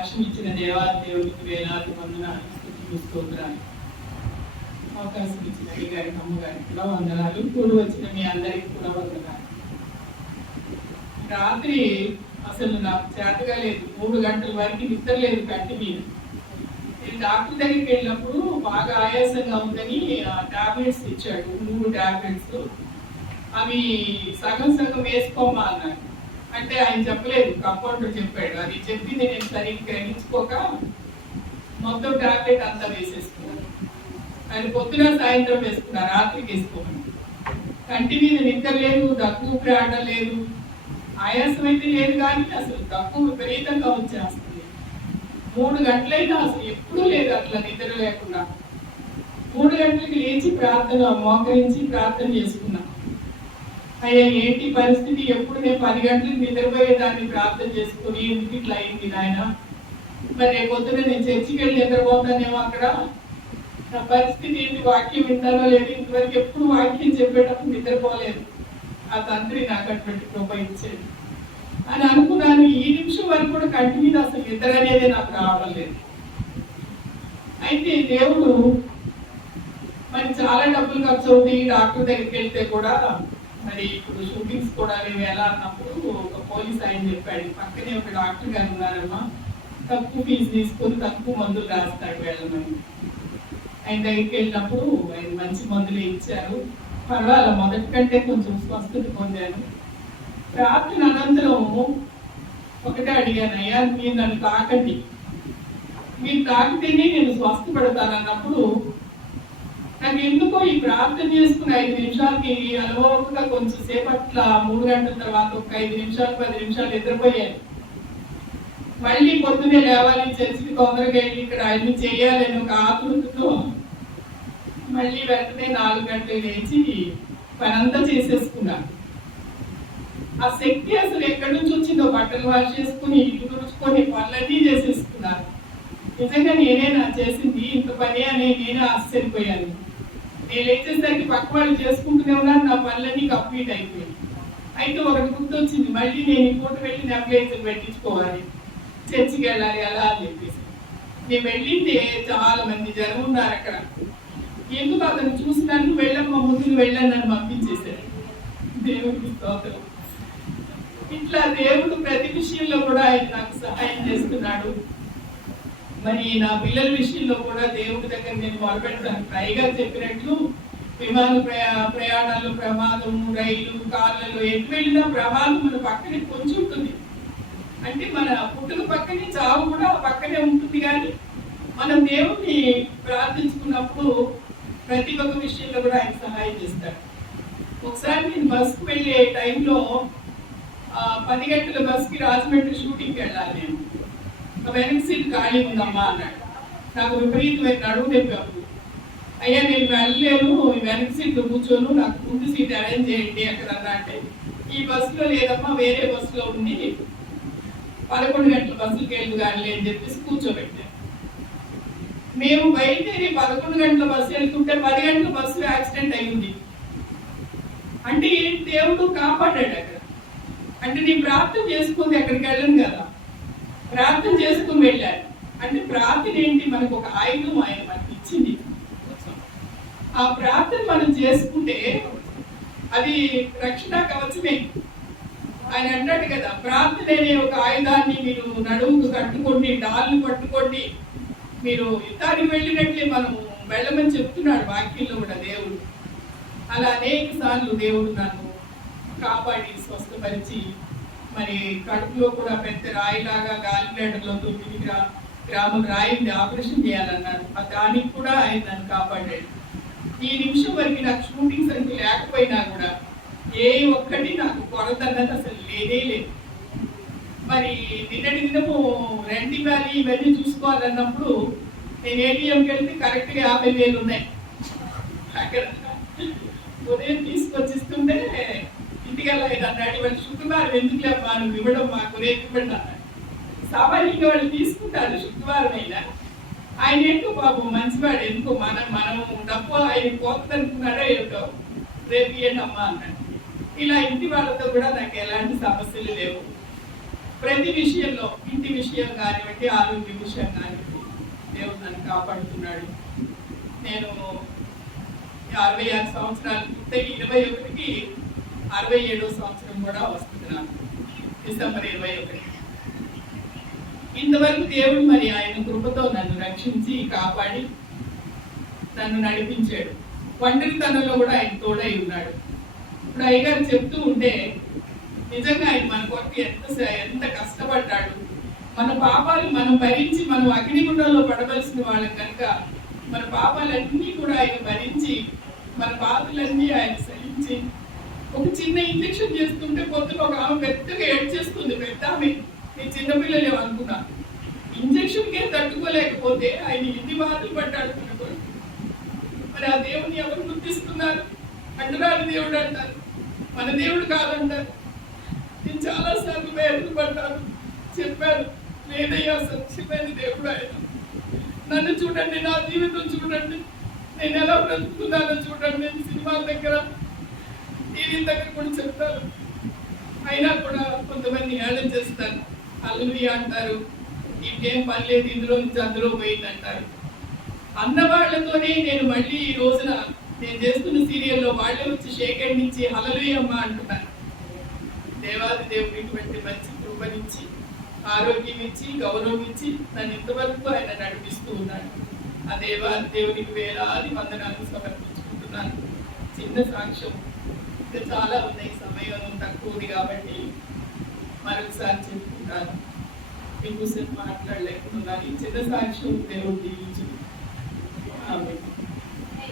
సాక్ష్యం ఇచ్చిన దేవాదేవుడికి వేలాది వందనాలు, స్తోత్రాలు. అవకాశం ఇచ్చిన అయ్యగారికి, అమ్మగారికి కూడా వందనాలు. కూడి వచ్చిన మీ అందరికి కూడా వందనాలు. రాత్రి అసలు నాకు చేతగా లేదు, 3 గంటల వరకు నిద్ర లేదు కంటి మీద. నేను డాక్టర్ దగ్గరికి వెళ్ళినప్పుడు బాగా ఆయాసంగా ఉందని టాబ్లెట్స్ ఇచ్చాడు, 3 టాబ్లెట్స్. అవి సగం సగం వేసుకోమా అన్నాడు. అంటే ఆయన చెప్పలేదు, కంపౌండర్ చెప్పాడు. అది చెప్పింది నేను సరిగ్గా గ్రహించుకోక మొత్తం టాబ్లెట్ అంతా వేసేసుకున్నాను. ఆయన పొద్దున సాయంత్రం వేసుకున్నా, రాత్రికి వేసుకోమని. కంటి మీద నిద్ర లేదు, దగ్గు ప్రాణం లేదు, ఆయాసం అయితే లేదు, కానీ అసలు దగ్గు విపరీతంగా వచ్చేస్తుంది. 3 గంటలైనా అసలు ఎప్పుడూ లేదు అట్లా నిద్ర లేకుండా. 3 గంటలకి లేచి ప్రార్థన మోకరించి ప్రార్థన చేసుకున్నా. అయ్యా ఏంటి పరిస్థితి, ఎప్పుడు నేను 10 గంటలకు నిద్రపోయేదాన్ని ప్రార్థన చేసుకుని ఎందుకు ఇట్లా అయింది నాయన, మరి రేపు పొద్దున నేను చర్చికి వెళ్ళి నిద్రపోతానేమో, అక్కడ నా పరిస్థితి ఏంటి, వాక్యం వింటానో లేదు, ఇంతవరకు ఎప్పుడు వాక్యం చెప్పేటప్పుడు నిద్రపోలేదు. ఆ తండ్రి నాకు అటువంటి కృప ఇచ్చేది అని అనుకున్నాను. ఈ నిమిషం వరకు కూడా కంటి మీద అసలు నిద్ర అనేది నాకు రావడం లేదు. అయితే దేవుడు మరి చాలా డబ్బులు ఖర్చు అవుతాయి. డాక్టర్ దగ్గరికి వెళ్తే కూడా మరి ఇప్పుడు షూటింగ్స్ కూడా మేము ఎలా అన్నప్పుడు ఒక పోలీస్ ఆయన చెప్పాడు, పక్కనే ఒక డాక్టర్ గారు ఉన్నారమ్మా, తక్కువ ఫీజు తీసుకొని తక్కువ మందులు రాస్తాడు వెళ్ళమని. ఆయన దగ్గరికి వెళ్ళినప్పుడు ఆయన మంచి మందులు ఇచ్చారు. పర్వాలేదు, మొదటి కంటే కొంచెం స్వస్థత పొందాను. ప్రార్థన అనంతరం ఒకటే అడిగాను, అయ్యా మీరు నన్ను తాకండి, మీరు తాకితేనే నేను స్వస్థపడతాను అన్నప్పుడు నాకు ఎందుకో ఈ ప్రార్థన చేసుకుని 5 నిమిషాలకి అలవాటుగా కొంచెం సేపట్ల 3 గంటల తర్వాత ఒక 5 నిమిషాలు 10 నిమిషాలు నిద్రపోయాను. మళ్ళీ పొద్దునే లేవాలి, చర్చికి తొందరగా వెళ్ళి ఇక్కడ అన్ని చేయాలని ఒక ఆతృతతో మళ్ళీ వెంటనే 4 గంటలు లేచి పనంతా చేసేసుకున్నాను. ఆ శక్తి అసలు ఎక్కడి నుంచి వచ్చిందో, బట్టలు వాష్ చేసుకుని ఇల్లు తుడుచుకొని పనులన్నీ చేసేసుకున్నాను. నిజంగా నేనేనా చేసింది ఇంత పని అని నేనే ఆశ్చర్యపోయాను. నేను లేచేసరికి పక్క వాళ్ళు చేసుకుంటూనే ఉన్నాను, నా పనులన్నీ కంప్లీట్ అయిపోయాయి. అయితే ఒకటి గుర్తొచ్చింది, మళ్ళీ నేను ఈ పూట వెళ్ళి నెప్లైజర్ పెట్టించుకోవాలి, చర్చికి వెళ్ళాలి అలా అని చెప్పేసి. నేను వెళ్ళింటే చాలా మంది జనం ఉన్నారు అక్కడ. ఎందుకు అతను చూసినాను, వెళ్ళమ్మా ముందుకు వెళ్ళాను నన్ను పంపించేశాడు. దేవుడికి స్తోత్రం. ఇట్లా దేవుడు ప్రతి విషయంలో కూడా ఆయన నాకు సహాయం చేస్తున్నాడు. మరి నా పిల్లల విషయంలో కూడా దేవుడి దగ్గర నేను మొదలుపెడతాను. పైగా చెప్పినట్లు విమాన ప్రయాణాల్లో ప్రమాదం, రైలు కార్లలో ఎటు వెళ్ళినా ప్రమాదం మన పక్కనే కొంచెం ఉంటుంది. అంటే మన పుట్టుక పక్కనే చావు కూడా పక్కనే ఉంటుంది. కానీ మనం దేవుడిని ప్రార్థించుకున్నప్పుడు ప్రతి ఒక్క విషయంలో కూడా ఆయన సహాయం చేస్తాడు. ఒకసారి నేను బస్కు వెళ్ళే టైంలో 10 గంటల బస్కి రాజమండ్రి షూటింగ్కి వెళ్ళాలి. నేను వెనక సీట్ ఖాళీ ఉందమ్మా అన్నాడు. నాకు విపరీతమైన నడువు నొప్పి అప్పుడు. అయ్యా నేను వెళ్ళలేను, వెనక సీట్లో కూర్చోను, నాకు ముందు సీట్ అరేంజ్ చేయండి అక్కడ అన్నా. అంటే ఈ బస్సులో లేదమ్మా, వేరే బస్సులో ఉంది, 11 గంటల బస్సుకి వెళ్ళు కానీ అని చెప్పేసి కూర్చోబెట్టాను. మేము బయలుదేరి 11 గంటల బస్సు వెళ్తుంటే 10 గంటల బస్సు యాక్సిడెంట్ అయింది. అంటే ఏంటి, దేవుడు కాపాడాడు అక్కడ. అంటే నేను ప్రార్థన చేసుకుంది అక్కడికి వెళ్ళను కదా, ప్రార్థన చేసుకుని వెళ్ళాను. అంటే ప్రార్థన ఏంటి, మనకు ఒక ఆయుధం ఆయన మనకి ఇచ్చింది. ఆ ప్రార్థన మనం చేసుకుంటే అది రక్షణ కవచమే. ఆయన అంటాడు కదా, ప్రార్థన అనే ఒక ఆయుధాన్ని మీరు నడుముకు కట్టుకోండి, డాల్ని పట్టుకోండి, మీరు యుద్ధానికి వెళ్ళినట్లే మనం వెళ్ళమని చెప్తున్నాడు వాక్యంలో కూడా దేవుడు. అలా అనేక సార్లు దేవుడు నన్ను కాపాడి స్వస్థపరిచి, మరి కడుపులో కూడా పెద్ద రాయిలాగా గాలిపేటలో 9 గ్రాముల రాయిని ఆపరేషన్ చేయాలన్నారు. దానికి కూడా ఆయన నన్ను కాపాడాడు. ఈ నిమిషం వరకు నాకు షూటింగ్స్ అంటూ లేకపోయినా కూడా ఏ ఒక్కటి నాకు కొరత అన్నది అసలు లేదే లేదు. మరి నిన్నటి దినము రెంటి వ్యాలీ ఇవన్నీ చూసుకోవాలన్నప్పుడు నేను ఏటీఎంకి వెళ్తే కరెక్ట్గా 50,000 ఉన్నాయి. అక్కడ ఉదయం తీసుకొచ్చిస్తుంటే ఇంటికి వెళ్ళలేదు అన్నాడు. వాళ్ళు శుక్రవారం ఎందుకు లేమ్మా నువ్వు ఇవ్వడం, మాకు రేపు ఇవ్వండి అన్నాడు. సామాన్యంగా వాళ్ళు తీసుకుంటారు శుక్రవారం అయినా. ఆయన ఏంటో పాపం మంచివాడు, ఎందుకో మనం డబ్బు ఆయన పోతుంది అనుకున్నాడో ఏమిటో, రేపు ఇవ్వండి అమ్మా అన్నాడు. ఇలా ఇంటి వాళ్ళతో కూడా నాకు ఎలాంటి సమస్యలు లేవు. ప్రతి విషయంలో, ఇంటి విషయం కానివ్వండి, ఆరోగ్య విషయం కానివ్వండి, దేవుడు నన్ను కాపాడుతున్నాడు. నేను 66 సంవత్సరాలు పూర్తయి 21కి 67వ సంవత్సరం కూడా వస్తుంది నాకు, డిసెంబర్ 21. ఇంతవరకు దేవుడు మరి ఆయన కృపతో నన్ను రక్షించి కాపాడి నన్ను నడిపించాడు. ఒంటరితనంలో కూడా ఆయన తోడై ఉన్నాడు. ఇప్పుడు అయ్యగారు చెప్తూ ఉంటే నిజంగా ఆయన మన కొరకు ఎంత కష్టపడ్డాడు. మన పాపాలు మనం భరించి, మనం అగ్నిగుండంలో పడవలసిన వాళ్ళం కనుక మన పాపాలన్నీ కూడా ఆయన భరించి, మన బాధలన్నీ ఆయన సహించి, ఒక చిన్న ఇంజక్షన్ చేస్తుంటే పొద్దున ఒక ఆమె పెద్దగా ఏడ్చేస్తుంది. పెద్ద ఆమె, నేను చిన్నపిల్లలే అనుకున్నా. ఇంజక్షన్కే తట్టుకోలేకపోతే ఆయన ఎన్ని బాధలు పడ్డాడు మన కొరకు. మరి ఆ దేవుని ఎవరు గుర్తిస్తున్నారు? అంటున్నారు దేవుడు అంటారు, మన దేవుడు కాదంటారు. నేను చాలాసార్లు వేదన పడ్డాను, చెప్పాను, లేదయ్యా సత్యమైన దేవుడు ఆయన. నన్ను చూడండి, నా జీవితం చూడండి, నేను ఎలా బ్రతుకుతున్నానో చూడండి. నేను సినిమాల దగ్గర, టీవీ దగ్గర కూడా చెప్తాను. అయినా కూడా కొంతమంది హేళన చేస్తారు, హల్లెలూయా అంటారు, ఇంకేం పని లేదు, ఇందులో నుంచి అందులో పోయింది అంటారు. అన్న వాళ్ళతోనే నేను మళ్ళీ ఈ రోజున నేను చేస్తున్న సీరియల్లో వాళ్ళే వచ్చి షేక్ హ్యాండ్ ఇచ్చి హల్లెలూయా అమ్మా అంటున్నాను. దేవాది దేవుడు ఇటువంటి మంచి కృపనిచ్చి, ఆరోగ్యం ఇచ్చి, గౌరవం ఇచ్చి నన్ను ఇంతవరకు ఆయన నడిపిస్తూ ఉన్నాడు. ఆ దేవాది దేవునికి వేలాది వందనాలు సమర్పించుకుంటున్నాను. చిన్న సాక్ష్యం, ఇంకా చాలా ఉన్నాయి, సమయం తక్కువది కాబట్టి మరొకసారి చెప్పుకుంటాను. ఎక్కువసేపు మాట్లాడలేకుండా కానీ చిన్న సాక్ష్యం దేవుడు దీవించు. ఆమేన్.